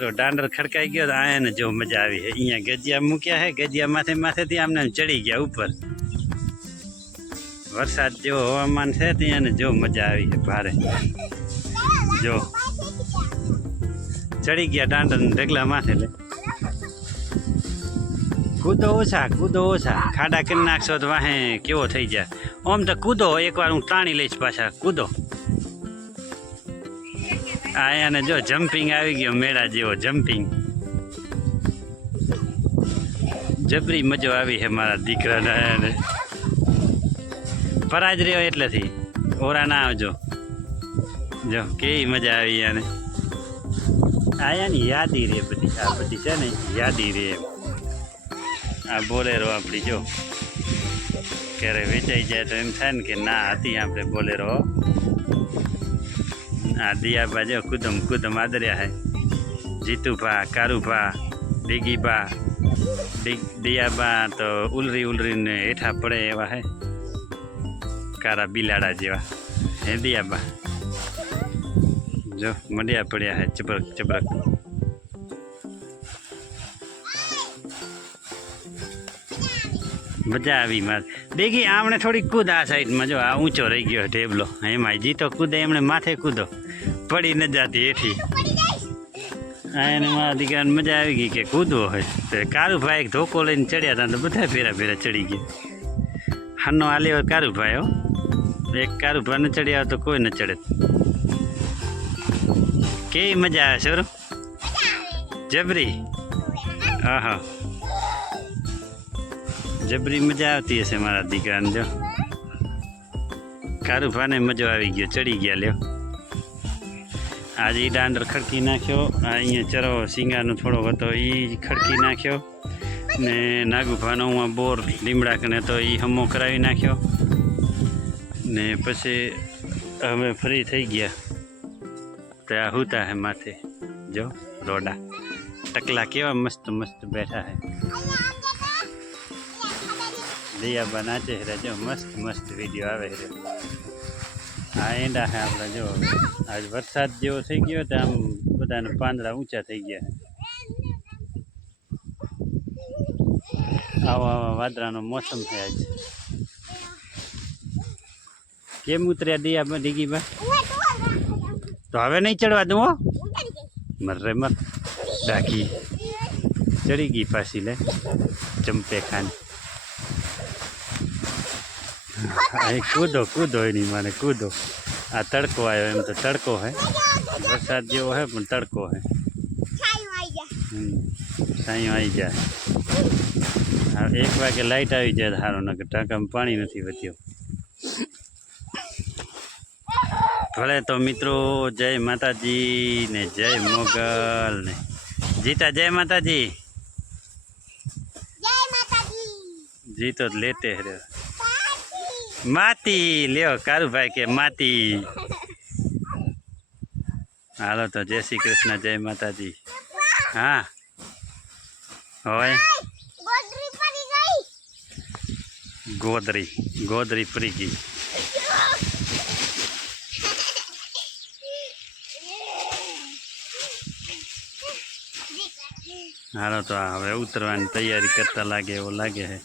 મિત્રો દાંડર ખડકાઈ ગયો તો આને જો મજા આવી છે। અહીંયા ગજિયા મૂક્યા છે, ગજિયા માથેથી આમને ચડી ગયા ઉપર। વરસાદ જેવો હવામાન છે ત્યાં જો મજા આવી છે ભારે। જો ચડી ગયા દાંડર ઢગલા માથે લે। કૂદો ઓછા ખાડા કરી નાખશો તો વાહે કેવો થઈ જાય। આમ તો કૂદો એકવાર હું તાણી લઈશ પાછા કૂદો। આયાને જો જમ્પિંગ આવી ગયો મેળા જેવો જમ્પિંગ। જબરી મજો આવી છે મારા દીકરાને। ફરાજ રહ્યો એટલેથી ઓરા ના આવજો। જો કેવી મજા આવી આને। આયાની યાદી રે બધી, આ બધી છે ને યાદી રે। આ બોલેરો આપણી જો ક્યારે વેચાઈ જાય તો એમ થાય ને કે ના હતી આપણે બોલેરો। આ દિયાબા જો કુદમ આદર્યા હે। જીતુભા, કારુભા, દીગીબા, દિયાબા તો ઉલરીને હેઠા પડે એવા હે, કારા બિલાડા જેવા હે દિયાબા। જો મંડ્યા પડ્યા હે ચબરક। મજા આવી મારે દેખી આમણે થોડી કૂદ આ સાઈડમાં જો આ ઊંચો રહી ગયો ટેબલો એમાં જીતો કૂદે એમણે માથે કૂદો પડી ન જાતી હેઠી। એને મારા દીકરાને મજા આવી ગઈ કે કૂદવો હોય તો કારુભાઈ એક ધોકો લઈને ચડ્યા હતા તો બધા ભેરા ચડી ગયા। હાનો આલ્યો કારુભાઈ હો, એક કારુભાઈ ન ચડ્યા તો કોઈ ન ચડે। કેવી મજા આવે છોરો જબરી। હા જબરી મજા આવતી હશે મારા દીકરાને। જો કારુભાને મજો આવી ગયો ચડી ગયા લ્યો। આજે દાંડર ખડકી નાખ્યો। અહીંયા ચરો સિંગારનો થોડો હતો એ ખડકી નાખ્યો ને નાગુભાનો હું બોર લીમડા કને તો એ હમો કરાવી નાખ્યો ને પછી અમે ફ્રી થઈ ગયા। તો આ હુતા હે માથે જો રોડા ટકલા કેવા મસ્ત બેઠા હે। દિયાબા નાચે છે જો મસ્ત વિડીયો આવે છે। આ એંડા છે આપણે જો આજ વરસાદ જેવો થઈ ગયો તો આમ બધાના પાંદડા ઊંચા થઈ ગયા છે। આવા વાદળાનો મોસમ છે આજ। કેમ ઉતર્યા દિયાબા દીગીબા? તો હવે નહીં ચડવા દઉં હો, મર ડાકી ચડી ગઈ પાછી લે ચંપે ખાને। કૂદો એની માને કૂદો। આ તડકો આવ્યો એમ તો તડકો હે, વરસાદ જેવો હે પણ તડકો હે। સાંયો આવી જાય। 1 વાગે લાઇટ આવી જાય સારો નકર ટાંકામાં પાણી નથી વધ્યો। ભલે તો મિત્રો જય માતાજી ને જય મોગલ ને જીતા જય માતાજી। જીતો લેતે હે માતી લ્યો કારુભાઈ કે માતી। હાલો તો જય શ્રી કૃષ્ણ જય માતાજી। હા હોય ગોદરી પડી ગઈ। હાલો તો હવે ઉતરવાની તૈયારી કરતા લાગે એવો લાગે છે।